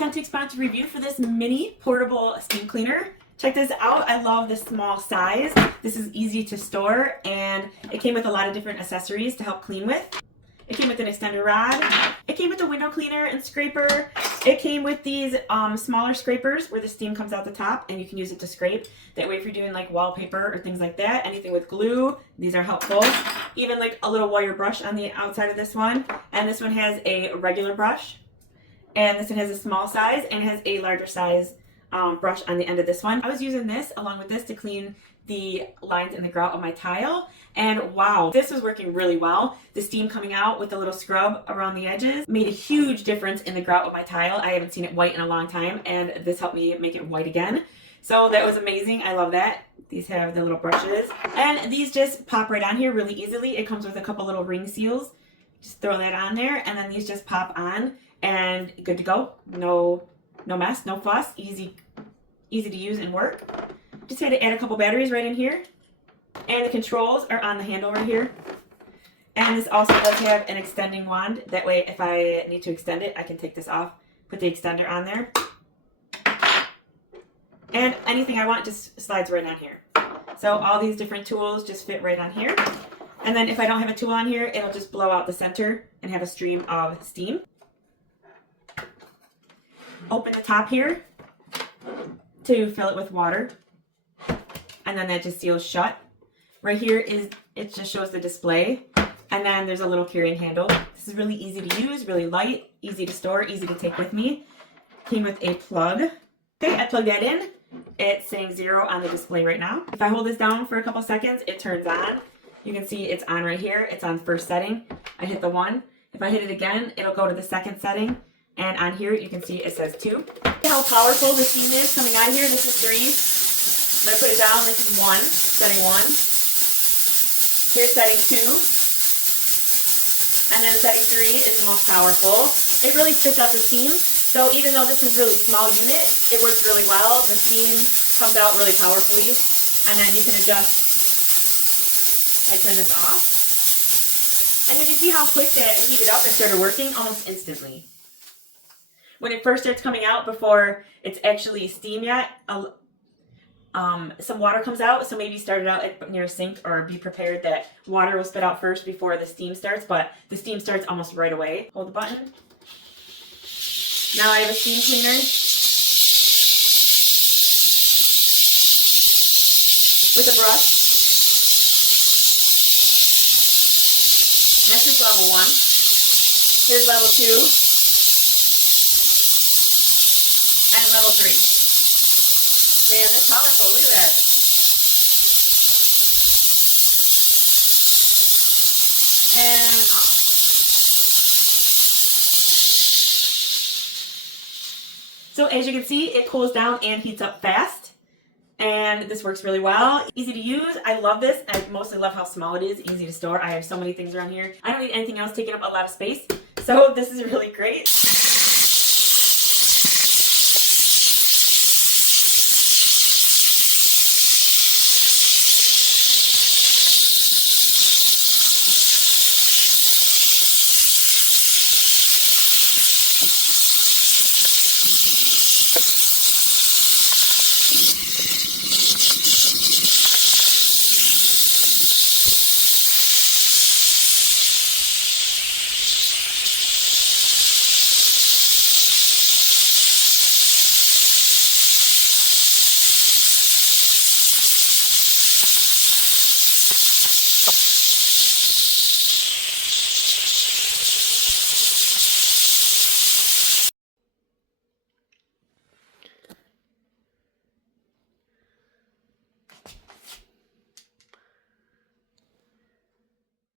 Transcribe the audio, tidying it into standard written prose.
authentic sponsor review for this mini portable steam cleaner. Check this out. I love this small size. This is easy to store, and it came with a lot of different accessories to help clean with. It came with an extender rod. It came with a window cleaner and scraper. It came with these smaller scrapers where the steam comes out the top and you can use it to scrape. That way if you're doing like wallpaper or things like that, anything with glue, these are helpful. Even like a little wire brush on the outside of this one. And this one has a regular brush. And this one has a small size and has a larger size brush on the end of this one. I was using this along with this to clean the lines in the grout of my tile, and wow, this was working really well. The steam coming out with a little scrub around the edges made a huge difference in the grout of my tile. I haven't seen it white in a long time, and this helped me make it white again. So that was amazing. I love that. These have the little brushes, and these just pop right on here really easily. It comes with a couple little ring seals. Just throw that on there, and then these just pop on, and good to go. No mess, no fuss. Easy to use and work. Just had to add a couple batteries right in here. And the controls are on the handle right here. And this also does have an extending wand. That way if I need to extend it, I can take this off, put the extender on there. And anything I want just slides right on here. So all these different tools just fit right on here. And then if I don't have a tool on here, it'll just blow out the center and have a stream of steam. Open the top here to fill it with water. And then that just seals shut. Right here it just shows the display. And then there's a little carrying handle. This is really easy to use, really light, easy to store, easy to take with me. Came with a plug. Okay, I plugged that in. It's saying 0 on the display right now. If I hold this down for a couple seconds, it turns on. You can see it's on right here. It's on first setting. I hit the 1. If I hit it again, it'll go to the second setting. And on here, you can see it says 2. See how powerful the steam is coming out of here? This is 3. I'm going to put it down. This is 1, setting 1. Here's setting 2. And then setting 3 is the most powerful. It really spits out the steam. So even though this is a really small unit, it works really well. The steam comes out really powerfully. And then you can adjust. I turn this off. And then you see how quick that it heated up and started working almost instantly. When it first starts coming out before it's actually steam yet, some water comes out, so maybe start it out near a sink or be prepared that water will spit out first before the steam starts, but the steam starts almost right away. Hold the button. Now I have a steam cleaner with a brush. That's just level 1. Here's level 2. And level 3. Man, that's powerful. Look at that. And off. So as you can see, it cools down and heats up fast. And this works really well. Easy to use. I love this. I mostly love how small it is. Easy to store. I have so many things around here. I don't need anything else taking up a lot of space. So this is really great.